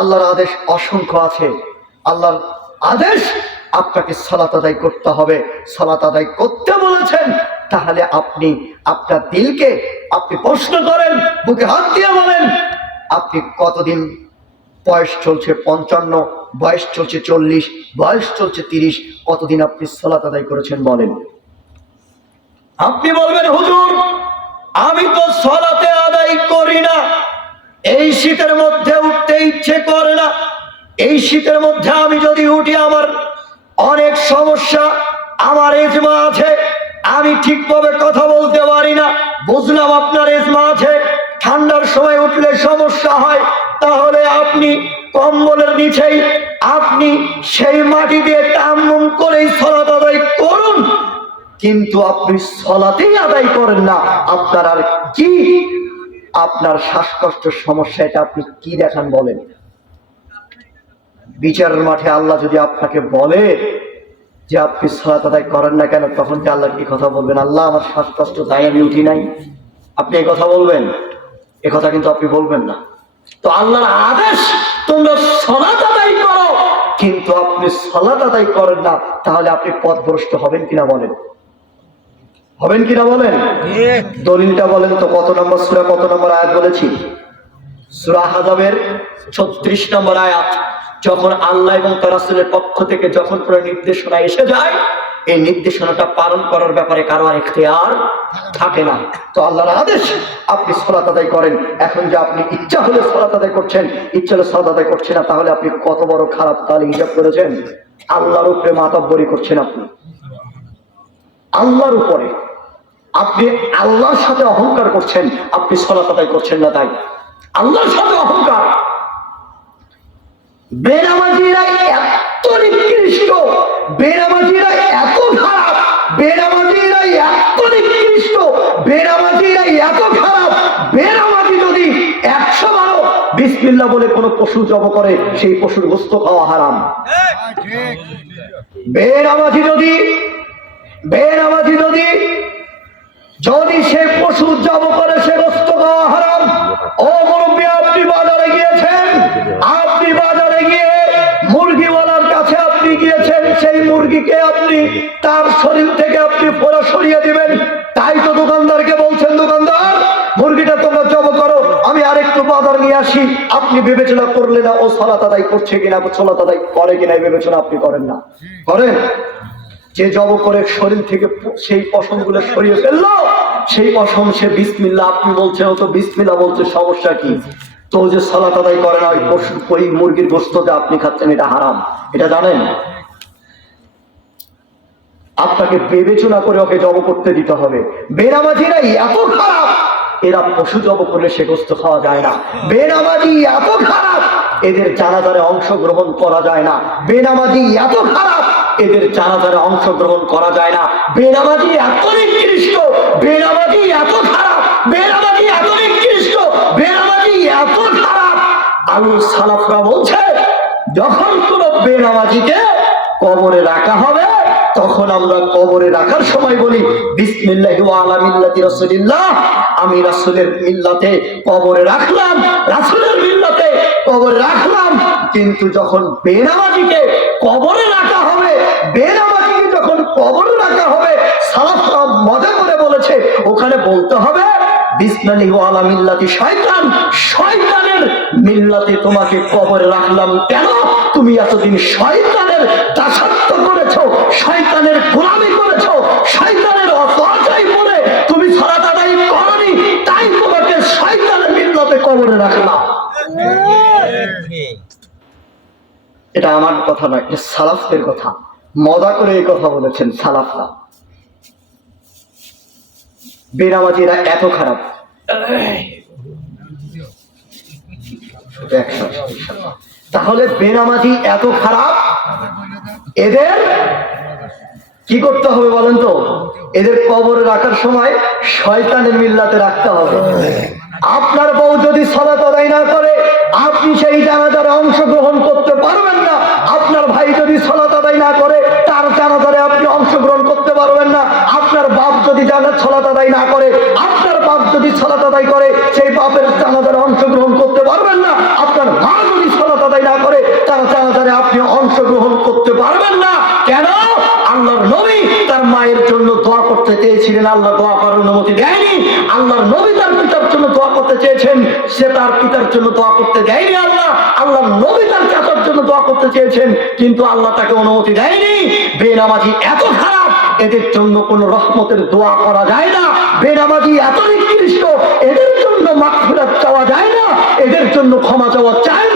আল্লাহর আদেশ অসংখ্য আছে। আল্লাহর আদেশ আপনাকে সলাত আদায় করতে হবে। সলাত আদায় করতে বলেছেন, তাহলে আপনি আপনার দিলকে আপনি প্রশ্ন করেন, বুকে হাত দিয়ে বলেন, আপনি কতদিন বয়স চলছে পঞ্চান্ন, বয়স চলছে চল্লিশ, বয়স চলছে তিরিশ, কতদিন আপনি সলাত আদায় করেছেন বলেন? আপনি বলবেন, হুজুর, আমি তো সলাতে আদায় করি না। এই শীতের মধ্যে উঠতে ইচ্ছে করে না। এই শীতের মধ্যে আমি যদি উঠি, আমার অনেক সমস্যা, আমার এজমা আছে, আমি ঠিকভাবে কথা বলতে পারি না। বুঝলাম আপনার এজমা আছে, ঠান্ডার সময় উঠলে সমস্যা হয়, তাহলে আপনি কম্বলের নিচেই, আপনি সেই মাটি দিয়ে তাম্মুম করেই সলাত আদায় করুন। কিন্তু আপনি সলাতেই আদায় করেন না। আপনার আর কি আপনার শ্বাসকষ্টের সমস্যা, এটা আপনি কি দেখান বলেন? বিচারের মাঠে আল্লাহ যদি আপনাকে বলে যে আপনি আদায় করেন না কেন, তখন কি আল্লাহ কি কথা বলবেন? আল্লাহ আমার শ্বাসকষ্ট তাই আমি উঠি নাই। আপনি এই কথা বলবেন? এ কথা কিন্তু আপনি বলবেন না। তো আল্লাহর আদেশ, তোমরা সলাত আদায় করো। কিন্তু আপনি সলাত আদায় করেন না, তাহলে আপনি পথভ্রষ্ট হবেন কিনা বলেন? হবেন কিনা বলেন? দলিলটা বলেন তো কত নম্বর সুরা কত নম্বর আয়াত বলেছি? সুরা হাজাবের ছত্রিশ নম্বর আয়াত যখন আল্লাহ এবং তার রাসূলের পক্ষ থেকে যখন কোনো নির্দেশনা এসে যায় এই নির্দেশনাটা পালন করার ব্যাপারে কারও আর এখতিয়ার থাকে না। তো আল্লাহর আদেশ আপনি সলাত আদায় করেন। এখন যে আপনি ইচ্ছা হলে সলাত আদায় করছেন ইচ্ছা হলে সলাত আদায় করছেন না তাহলে আপনি কত বড় খারাপ তাহলে হিসাব করেছেন? আল্লাহর উপরে মাতাব্বরি করছেন আপনি। আল্লাহর উপরে। আপনি আল্লাহর সাথে অহংকার করছেন আপনি আদায় করছেন না তাই? আল্লাহর সাথে অহংকার। বেনামাজিরা এত নিকৃষ্ট বেনামাজিরা এত খারাপ বেনামাজিরা এত নিকৃষ্ট বেনামাজিরা এত খারাপ বেনামাজি যদি একশো বারো বিসমিল্লা বলে কোনো পশু জব করে সেই পশুর গোস্ত খাওয়া হারাম। বেনামাজি যদি বেনামাজি যদি যদি সে পশু জব করে, সে গোস্ত খাওয়া হারাম। ও মুরব্বী, আপনি বাজারে গিয়েছেন? আপনি বাজারে গিয়ে মুরগিওয়ালার কাছে আপনি গিয়েছেন, সেই মুরগিকে আপনি তার শরীর থেকে আপনি ফোড়া সরিয়ে দিবেন। তাই তো দোকানদারকে বলছেন, দোকানদার, মুরগিটা তোমরা জব করো, আমি আরেকটু বাজার নিয়ে আসি। আপনি বিবেচনা করলে না, ও সলাত আদায় করছে কিনা সলাত আদায় করে কিনা বিবেচনা আপনি করেন না। করেন? যে জব করে শরীর থেকে সেই পশমগুলো সরিয়ে ফেলল, সেই পশম সে বিসমিল্লা আপনি বলছেন ও তো বিসমিল্লা বলছে সমস্যা কি? তো যে সলাত আদায় করে না, ওই পশু ওই মুরগির গোস্ত যে আপনি খাচ্ছেন, এটা হারাম। এটা জানেন? আপনাকে বিবেচনা করে ওকে জব করতে দিতে হবে। বেনামাজিরা এত খারাপ, এরা পশু জব করলে সে গোস্ত খাওয়া যায় না। বেনামাজি এত খারাপ, এদের জানাজারে অংশগ্রহণ করা যায় না। বেনামাজি এত খারাপ এদের জানাজারে অংশগ্রহণ করা যায় না। বেনামাজি এত নিকৃষ্ট, বেনামাজি এত খারাপ, বেনামাজি এত নিকৃষ্ট, বেনামাজি এত খারাপ। আলু সালাফরা বলছে, যখন কোন বেনামাজিকে কবরে রাখা হবে, তখন আমরা কবরে রাখার সময় বলি, বিসমিল্লাহি আমি রাসূলের মিল্লাতে কবরে রাখলাম, রাসূলের মিল্লাতে কবরে রাখলাম। কিন্তু যখন বেনামাজিকে কবরে রাখা হবে বেনামাজিকে যখন কবরে রাখা হবে সালাফরা মজা করে বলেছে ওখানে বলতে হবে মিল্লাতি শয়তান শয়তানের মিল্লাতে তোমাকে কবরে রাখলাম কেন? তুমি এতদিন শয়তানের দাসত্ব করেছ শয়তানের গোলামি করেছ শয়তানের অপরাজাই বলে তুমি সালাত আদায় করনি তাই তোমাকে শয়তানের মিল্লাতে কবরে রাখলাম। এটা আমার কথা নয় এটা সালাফদের কথা। মজা করে এই কথা বলেছেন সালাফরা। বেনামাজিরা এত খারাপ। তাহলে বেনামাজি এত খারাপ? এদের কি করতে হবে বলেন তো? এদের কবরে রাখার সময় শয়তানের মিল্লাতে রাখতে হবে। আপনার বউ যদি সলাত আদায় না করে, আপনি সেই জানাজারে অংশগ্রহণ করতে পারবেন না। আপনার ভাই যদি সলাত আদায় না করে তার জানাজারে আপনি অংশগ্রহণ করতে পারবেন না আপনার বাপ যদি জানা সলাত আদায় না করে, আপনার বাপ যদি সলাত আদায় করে, সেই বাপের জানাজারে অংশগ্রহণ করতে পারবেন না। আপনার মা যদি সলাত আদায় না করে, তারা জানাজারে আপনি অংশগ্রহণ করতে পারবেন না। কেন? আল্লাহর নবী তার মায়ের জন্য দোয়া করতে চেয়েছিলেন। আল্লাহ দোয়া করার অনুমতি দেয়নি। আল্লাহর নবী তার জন্য দোয়া করতে চেয়েছেন, সে তার পিতার জন্য দোয়া করতে দেয়নি আল্লাহ। আল্লাহ নবী তার চাচার জন্য দোয়া করতে চেয়েছেন, কিন্তু আল্লাহ তাকে অনুমতি দেয়নি। বেনামাজি এত খারাপ, এদের জন্য কোনো রহমতের দোয়া করা যায় না। বেনামাজি এত নিকৃষ্ট, এদের জন্য মাফিরাত চাওয়া যায় না। এদের জন্য ক্ষমা চাওয়া চায়